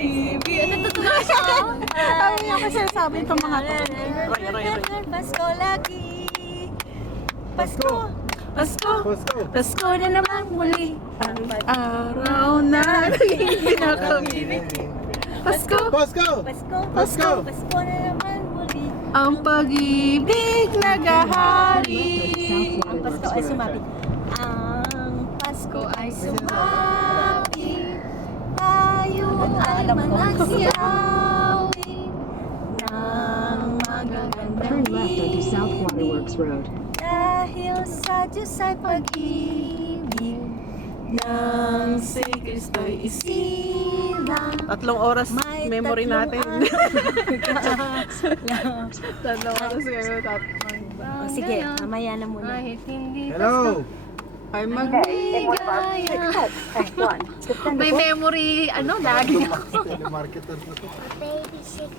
pag-ibig. Natutuwa siya. Sabi nga kasi sabi itong mga to. Pasko lagi. Pasko. Pasko, Pasko. Pasko na naman muli. Ang araw na naging pinakabibig. Pasko, Pasko. Pasko. Pasko. Pasko na naman muli. ang pag-ibig nagahari. Ang Pasko ay sumapit. Ang Pasko ay sumapit. Tayo ay managsiyawi ng magagandang Turn left onto South himig. Waterworks Road. Dahil sa Diyos ay pag-ibig Nang si Kristo'y silang 3 oras may memory natin. tatlong 3 oras kayo Oh, sige, mamaya na muna. Hello. Ay magbigaya. May memory, lagi. Telemarketer na to. Baby sick.